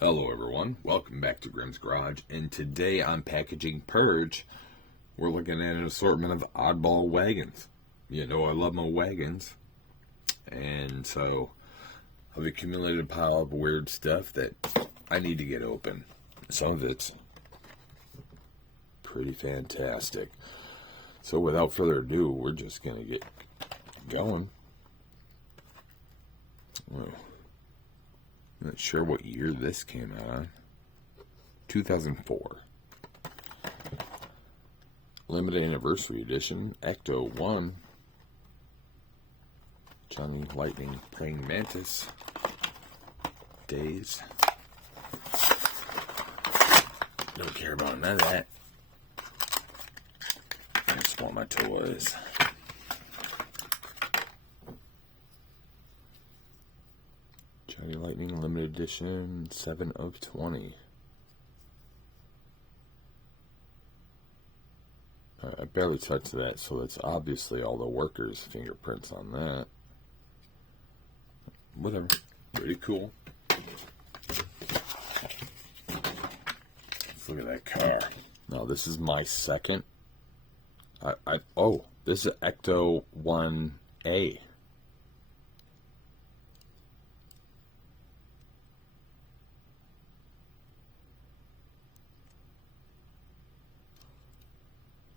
Hello everyone, welcome back to Grimm's Garage, and today on Packaging Purge, we're looking at an assortment of oddball wagons. You know I love my wagons, and so I've accumulated a pile of weird stuff that I need to get open. Some of it's pretty fantastic. So without further ado, we're just going to get going. Well, not sure what year this came out on. 2004. Limited Anniversary Edition, Ecto 1. Johnny Lightning Praying Mantis. Days. Don't care about none of that. I just want my toys. Johnny Lightning Limited Edition 7 of 20. I barely touched that, so that's obviously all the workers' fingerprints on that. Whatever. Pretty cool. Let's look at that car. Now, this is my second. This is Ecto 1A.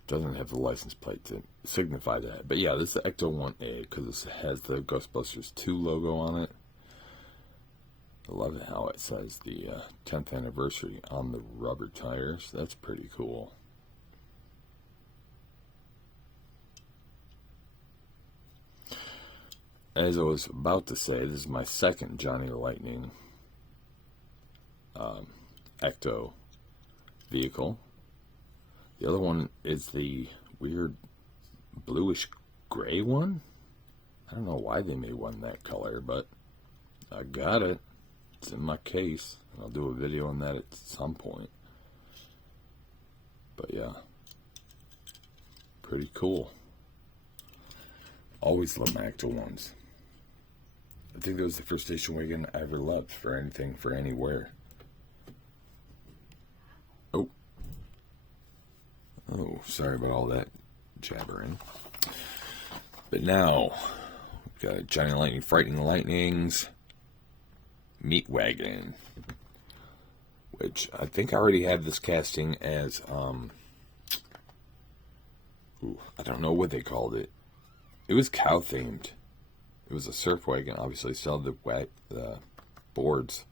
Doesn't have the license plate to signify that. But yeah, this is the Ecto 1A because it has the Ghostbusters 2 logo on it. I love how it says the 10th anniversary on the rubber tires. That's pretty cool. As I was about to say, this is my second Johnny Lightning Ecto vehicle. The other one is the weird bluish gray one. I don't know why they made one that color, but I got it. It's in my case. I'll do a video on that at some point. But yeah, pretty cool. Always love my Ecto ones. I think that was the first station wagon I ever loved for anything, for anywhere. Oh, sorry about all that jabbering. But now, we've got Johnny Lightning Frightening Lightnings Meat Wagon, which I think I already had this casting as, I don't know what they called it. It was cow themed. It was a surf wagon, obviously. Still the boards.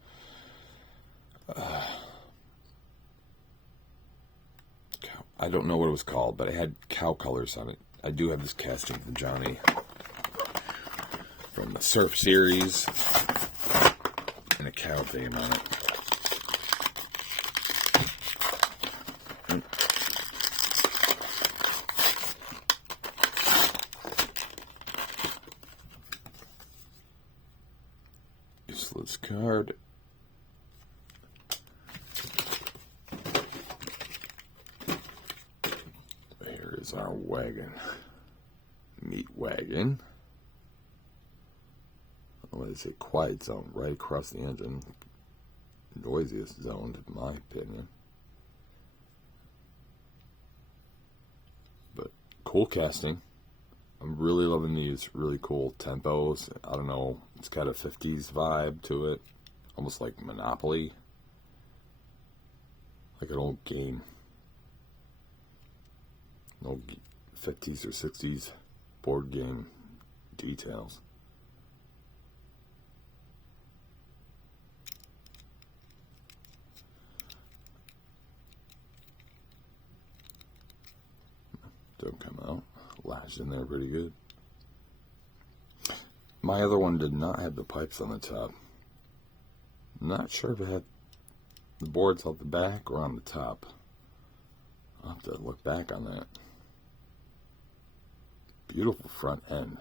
I don't know what it was called, but it had cow colors on it. I do have this casting from Johnny from the Surf series and a cow theme on it. Useless card. Our wagon. Meat wagon. What is it? Quiet zone right across the engine. Noisiest zone, in my opinion. But cool casting. I'm really loving these really cool tempos. I don't know. It's got a 50s vibe to it. Almost like Monopoly. Like an old game. No 50s or 60s board game details. Don't come out. Lashed in there pretty good. My other one did not have the pipes on the top. Not sure if it had the boards out the back or on the top. I'll have to look back on that. Beautiful front end.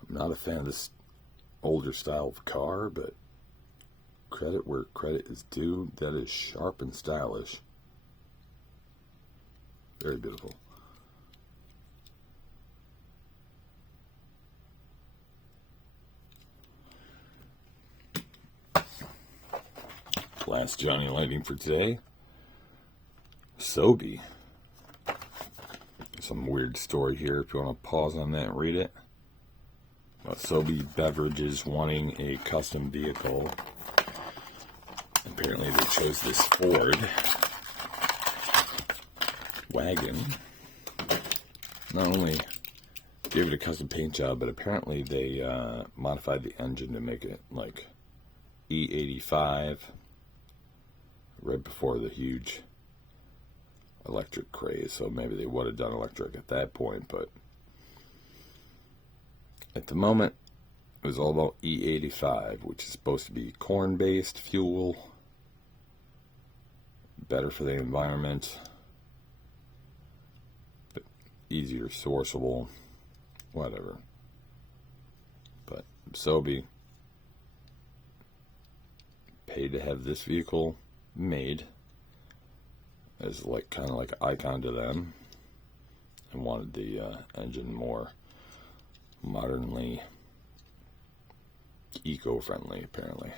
I'm not a fan of this older style of car, but credit where credit is due. That is sharp and stylish. Very beautiful. Last Johnny lighting for today. SoBe. Some weird story here if you want to pause on that and read it. SoBe Beverages wanting a custom vehicle. Apparently they chose this Ford wagon. Not only gave it a custom paint job, but apparently they modified the engine to make it like E85 right before the huge electric craze. So maybe they would have done electric at that point, but at the moment it was all about E85, which is supposed to be corn-based fuel, better for the environment, but easier sourceable, whatever. But SoBe paid to have this vehicle made as like kind of like an icon to them, and wanted the engine more modernly eco-friendly apparently.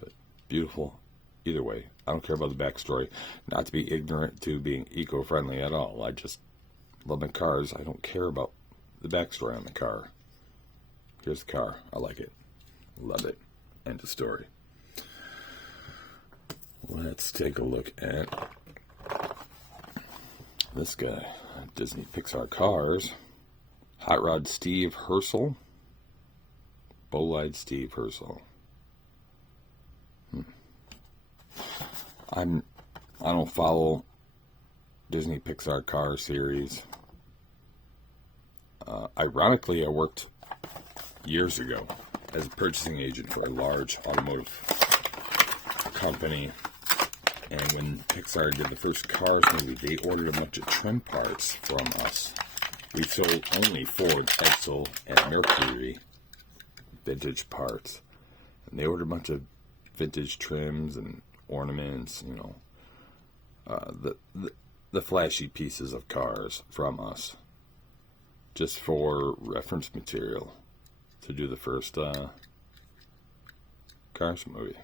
But beautiful either way. I don't care about the backstory. Not to be ignorant to being eco-friendly at all. I just love my cars. I don't care about the backstory on the car. Here's the car. I like it. Love it. End of story. Let's take a look at this guy. Disney Pixar Cars. Hot Rod Steve Herschel. Bolide Steve Herschel. I don't follow Disney Pixar car series. Ironically, I worked years ago as a purchasing agent for a large automotive company, and when Pixar did the first Cars movie, they ordered a bunch of trim parts from us. We sold only Ford, Edsel, and Mercury vintage parts, and they ordered a bunch of vintage trims and ornaments, you know, the flashy pieces of cars from us, just for reference material to do the first Cars movie.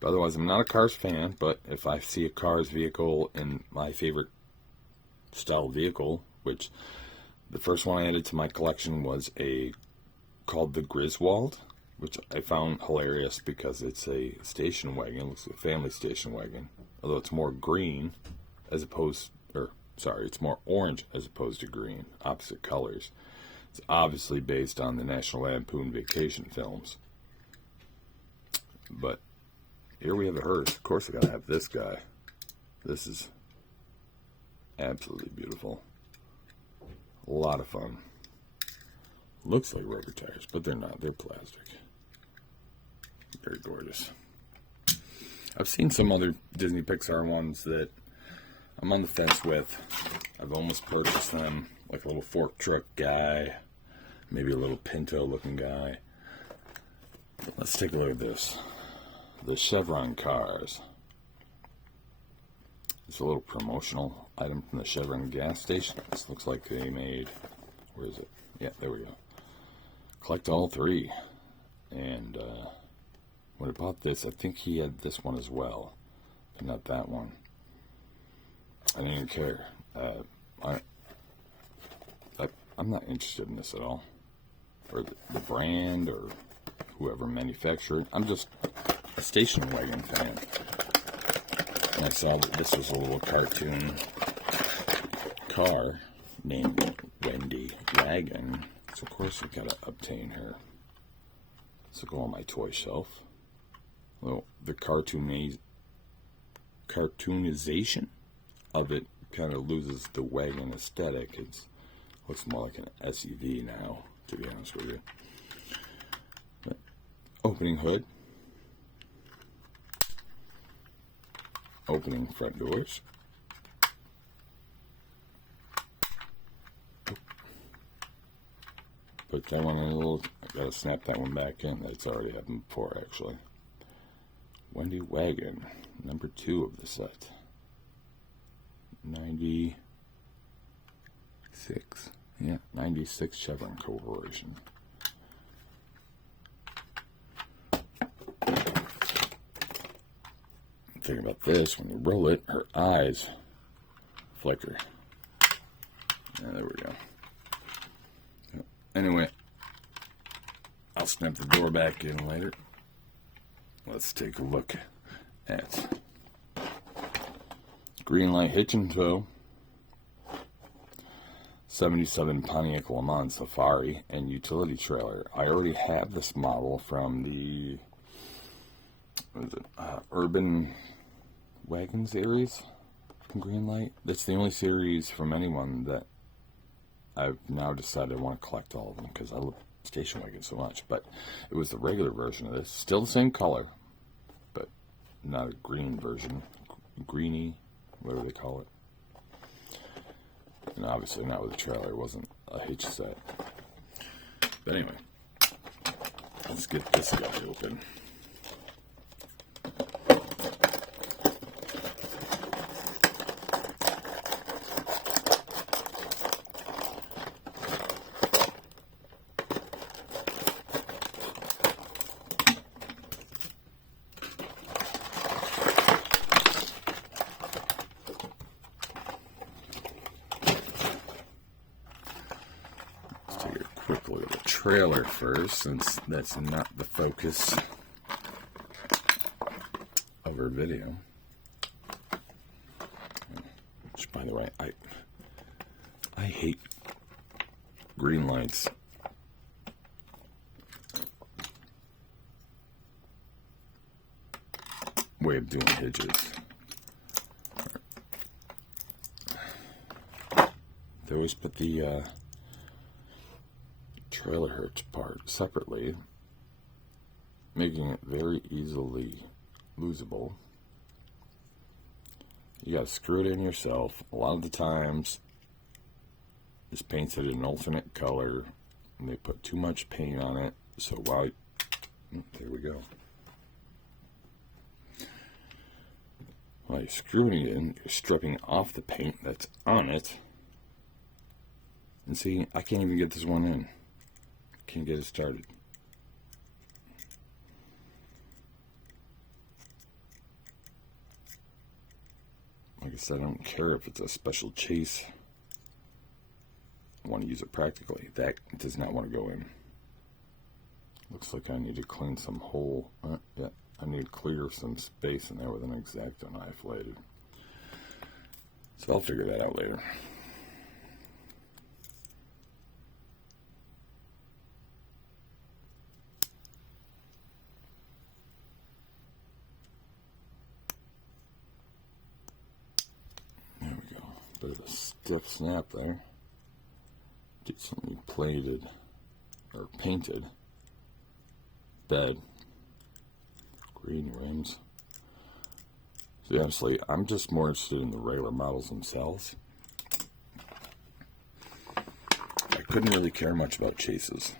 But otherwise, I'm not a Cars fan, but if I see a Cars vehicle in my favorite style vehicle, which the first one I added to my collection was called the Griswold, which I found hilarious because it's a station wagon. It looks like a family station wagon, although it's more green as opposed, it's more orange as opposed to green, opposite colors. It's obviously based on the National Lampoon Vacation films. But here we have a hearse. Of course I gotta have this guy. This is absolutely beautiful. A lot of fun. Looks like rubber tires, but they're not. They're plastic. Very gorgeous. I've seen some other Disney Pixar ones that I'm on the fence with. I've almost purchased them, like a little fork truck guy, maybe a little Pinto looking guy. But let's take a look at this. The Chevron cars. It's a little promotional item from the Chevron gas station. This looks like they made, where is it? Yeah, there we go. Collect all three. And when I bought this, I think he had this one as well, but not that one. I didn't even care. I'm not interested in this at all, or the brand, or whoever manufactured. I'm just a station wagon fan. And I saw that this was a little cartoon car named Wendy Wagon, so of course I've got to obtain her. So go on my toy shelf. Well, the cartoonization of it kind of loses the wagon aesthetic. It looks more like an SUV now, to be honest with you. But opening hood. Opening front doors. Put that one in a little, I gotta snap that one back in. That's already happened before, actually. Wendy Wagon, number 2 of the set. 96. Yeah, 96 Chevron Corporation. The thing about this, when you roll it, her eyes flicker. Yeah, there we go. Anyway, I'll snap the door back in later. Let's take a look at Greenlight hitch and tow, 77 Pontiac Le Mans Safari and utility trailer. I already have this model from the Urban Wagons series from Greenlight. That's the only series from anyone that I've now decided I want to collect all of them because I love station wagons so much. But it was the regular version of this, still the same color, but not a green version, greeny, whatever they call it. And obviously not with a trailer, it wasn't a hitch set. But anyway, let's get this guy open. Quick look at the trailer first, since that's not the focus of our video. Which, by the way, I hate Greenlight's way of doing hitches. They always put the trailer hitch part separately, making it very easily losable. You gotta screw it in yourself. A lot of the times it's painted an alternate color and they put too much paint on it, so while there we go. While you're screwing it in, you're stripping off the paint that's on it. And see, I can't even get this one in. Can't get it started. Like I said, I don't care if it's a special chase. I want to use it practically. That does not want to go in. Looks like I need to clean some hole. Yeah, I need to clear some space in there with an X-Acto knife later. So I'll figure that out later. Bit of a stiff snap there. Get something plated or painted. Bed. Green rims. See, honestly, I'm just more interested in the regular models themselves. I couldn't really care much about chases.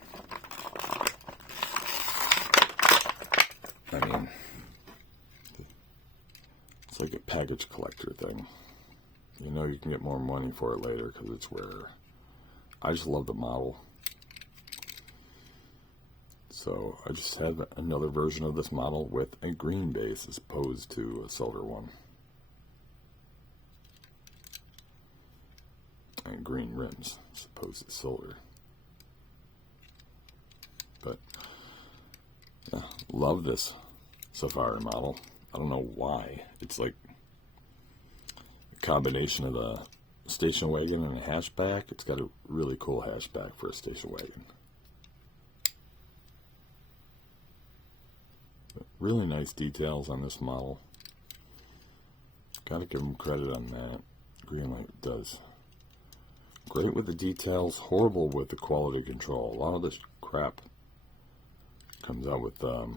I mean, it's like a package collector thing. You know you can get more money for it later because it's rare. I just love the model. So I just have another version of this model with a green base as opposed to a silver one. And green rims as opposed to silver. But yeah, love this Safari model. I don't know why. It's like combination of the station wagon and a hatchback. It's got a really cool hatchback for a station wagon. But really nice details on this model. Gotta give them credit on that. Greenlight does great with the details, horrible with the quality control. A lot of this crap comes out with a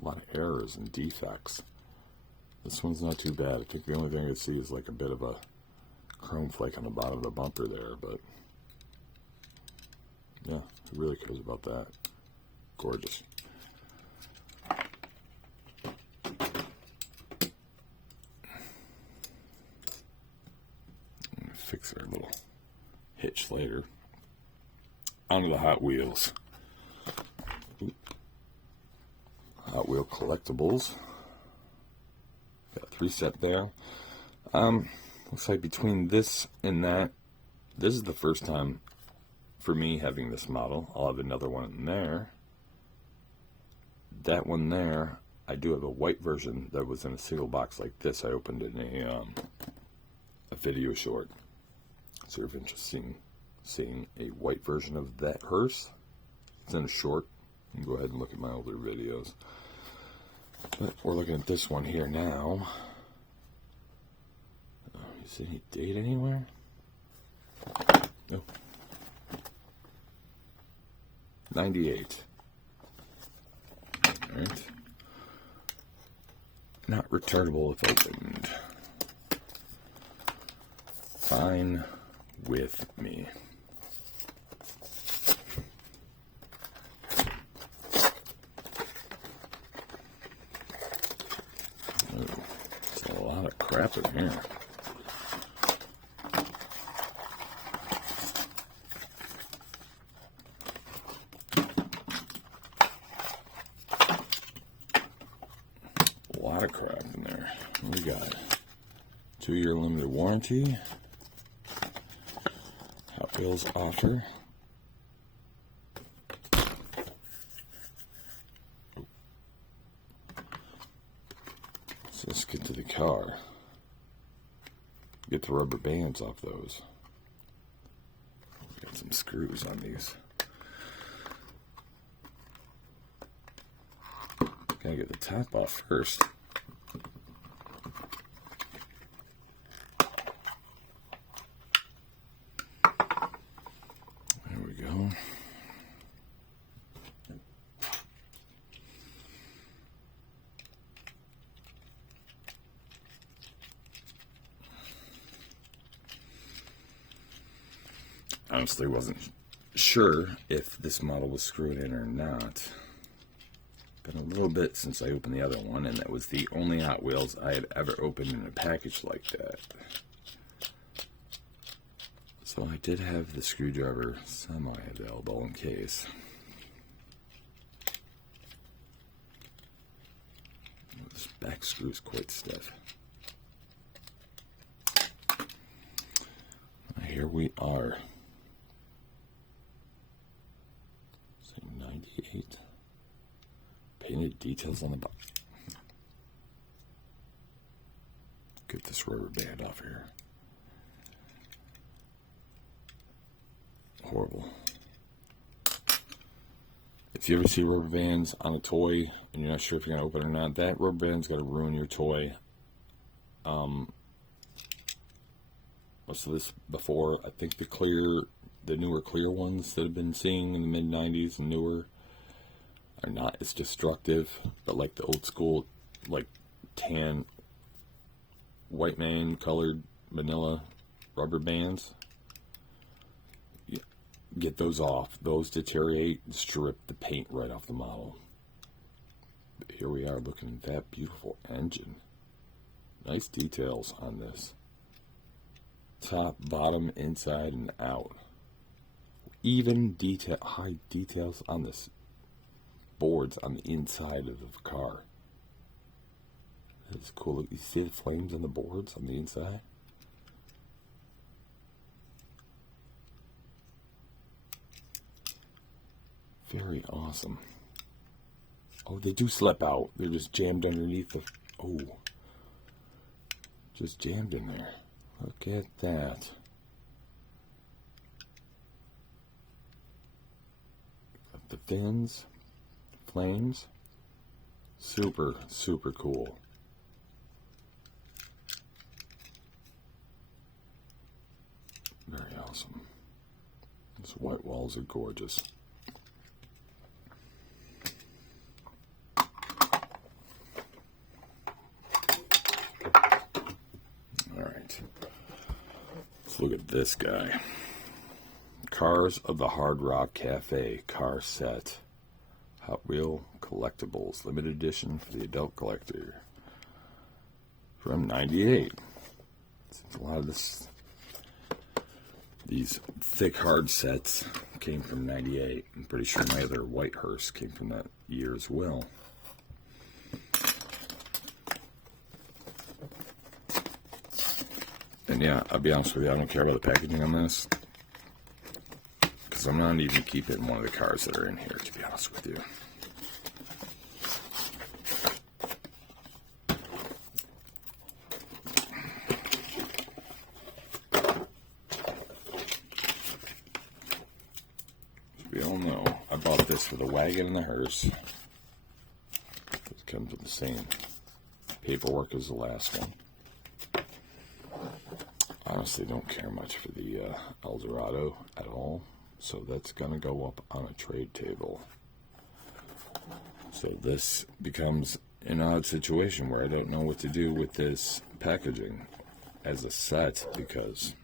lot of errors and defects. This one's not too bad. I think the only thing I see is like a bit of a chrome flake on the bottom of the bumper there, but yeah, who really cares about that? Gorgeous. I'm gonna fix our little hitch later. Onto the Hot Wheels. Hot Wheel collectibles. preset there. Looks like between this and that, this is the first time for me having this model. I'll have another one in there. That one there, I do have a white version that was in a single box like this. I opened in a video short. Sort of interesting seeing a white version of that hearse. It's in a short. You can go ahead and look at my older videos. But we're looking at this one here now. Is any date anywhere? No. 98. Alright. Not returnable if opened. Fine with me. Ooh, there's a lot of crap in here. A lot of crap in there. What we got? 2-year limited warranty. Hot Wheels offer. So let's get to the car. Get the rubber bands off those. Got some screws on these. Gotta get the top off first. There we go. Honestly, wasn't sure if this model was screwed in or not. Been a little bit since I opened the other one, and that was the only Hot Wheels I had ever opened in a package like that. So I did have the screwdriver semi-available in case. This back screw is quite stiff. Here we are. Say 98. Painted details on the bottom. Get this rubber band off here. Horrible. If you ever see rubber bands on a toy and you're not sure if you're going to open it or not, that rubber band's going to ruin your toy. Most of this before, I think the newer clear ones that I've been seeing in the mid-90s and newer are not as destructive, but like the old school, like tan, white man colored manila rubber bands, get those off. Those deteriorate and strip the paint right off the model. But here we are looking at that beautiful engine. Nice details on this. Top, bottom, inside, and out. Even high details on this boards on the inside of the car. That's cool. You see the flames on the boards on the inside? Very awesome. Oh, they do slip out. They're just jammed underneath the... Oh. Just jammed in there. Look at that. Got the fins. Flames. Super, super cool. Very awesome. These white walls are gorgeous. Alright. Let's look at this guy. Cars of the Hard Rock Cafe car set. Hot Wheel Collectibles, limited edition for the adult collector. From 98. Seems a lot of these thick hard sets came from 98. I'm pretty sure my other white hearse came from that year as well. And yeah, I'll be honest with you, I don't care about the packaging on this. Because I'm not even keeping one of the cars that are in here, to be honest with you. We all know I bought this for the wagon and the hearse. It comes with the same paperwork as the last one. Honestly, don't care much for the Eldorado at all, so that's going to go up on a trade table. So this becomes an odd situation where I don't know what to do with this packaging as a set, because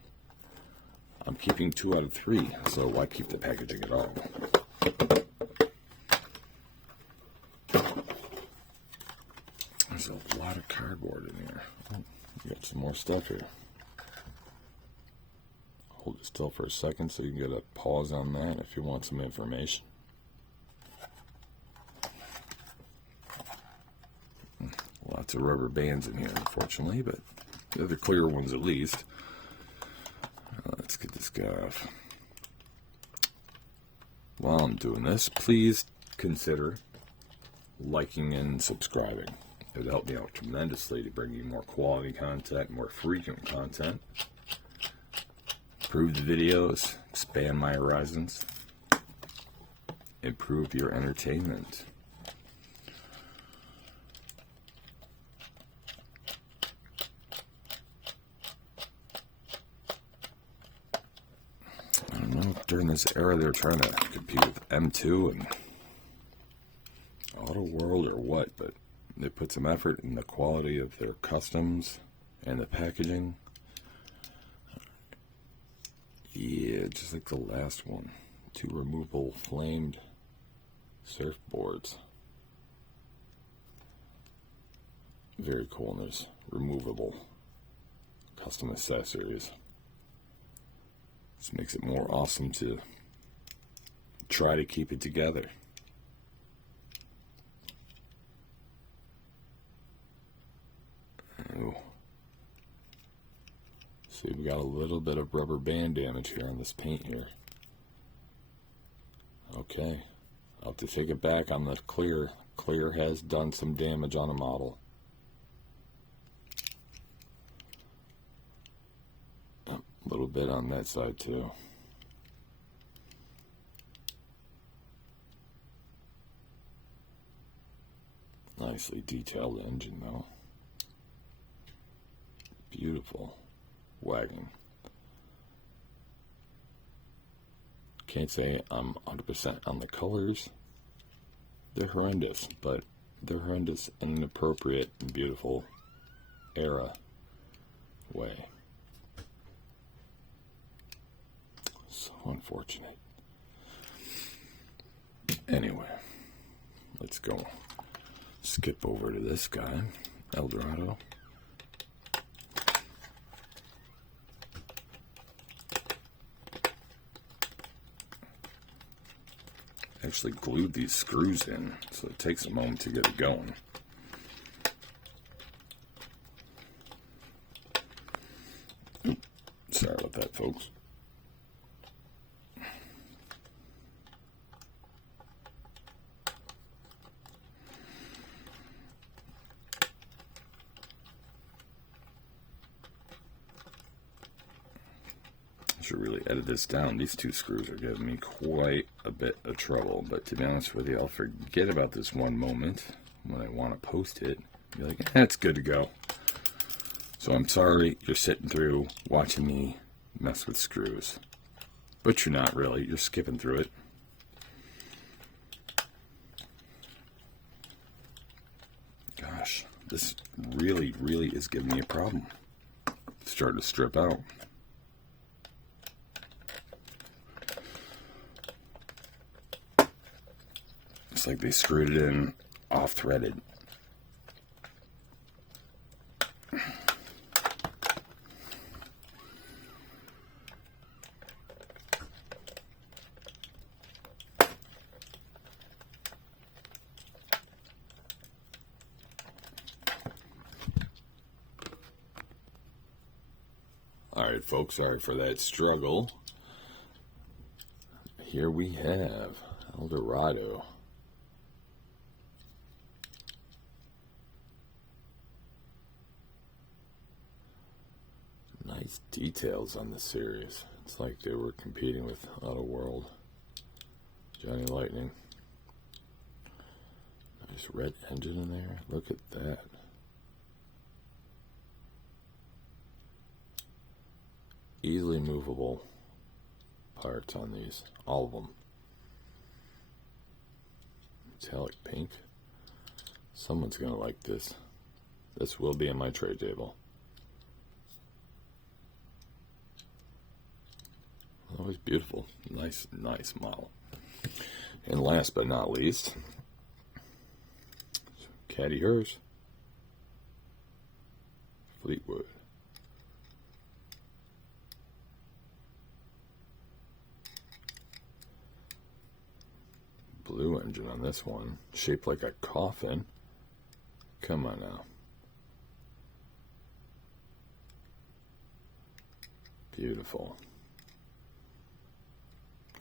I'm keeping 2 out of 3, so why keep the packaging at all? There's a lot of cardboard in here. Oh, we got some more stuff here. Hold it still for a second so you can get a pause on that if you want some information. Lots of rubber bands in here, unfortunately, but they're the clear ones at least. Let's get this guy off. While I'm doing this, please consider liking and subscribing. It would help me out tremendously to bring you more quality content, more frequent content. Improve the videos, expand my horizons, improve your entertainment. I don't know if during this era they're trying to compete with M2 and Auto World or what, but they put some effort in the quality of their customs and the packaging. Yeah, just like the last one. 2 removable flamed surfboards. Very cool, and there's removable custom accessories. This makes it more awesome to try to keep it together. Oh. So we've got a little bit of rubber band damage here on this paint here. Okay, I'll have to take it back on the clear. Clear has done some damage on a model. A little bit on that side too. Nicely detailed engine though. Beautiful wagon. Can't say I'm 100% on the colors. They're horrendous, but they're horrendous in an appropriate and beautiful era way. So unfortunate. Anyway, let's go. Skip over to this guy, Eldorado. Actually glued these screws in, so it takes a moment to get it going. Oops, sorry about that, folks. Should really edit this down. These 2 screws are giving me quite a bit of trouble, but to be honest with you, I'll forget about this one moment when I want to post it. Be like, it's good to go. So I'm sorry you're sitting through watching me mess with screws, but you're not really. You're skipping through it. Gosh, this really is giving me a problem. It's starting to strip out. It's like they screwed it in off-threaded. Alright folks, sorry for that struggle. Here we have Eldorado. Nice details on the series. It's like they were competing with Auto World. Johnny Lightning. Nice red engine in there. Look at that. Easily movable parts on these. All of them. Metallic pink. Someone's going to like this. This will be on my trade table. Always beautiful. Nice model. And last but not least, Caddy Hearse. Fleetwood. Blue engine on this one. Shaped like a coffin. Come on now. Beautiful.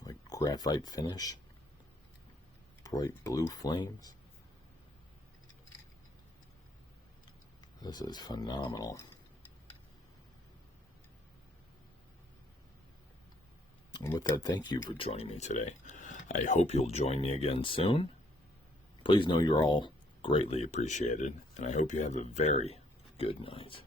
Like graphite finish. Bright blue flames. This is phenomenal. And with that, thank you for joining me today. I hope you'll join me again soon. Please know you're all greatly appreciated, and I hope you have a very good night.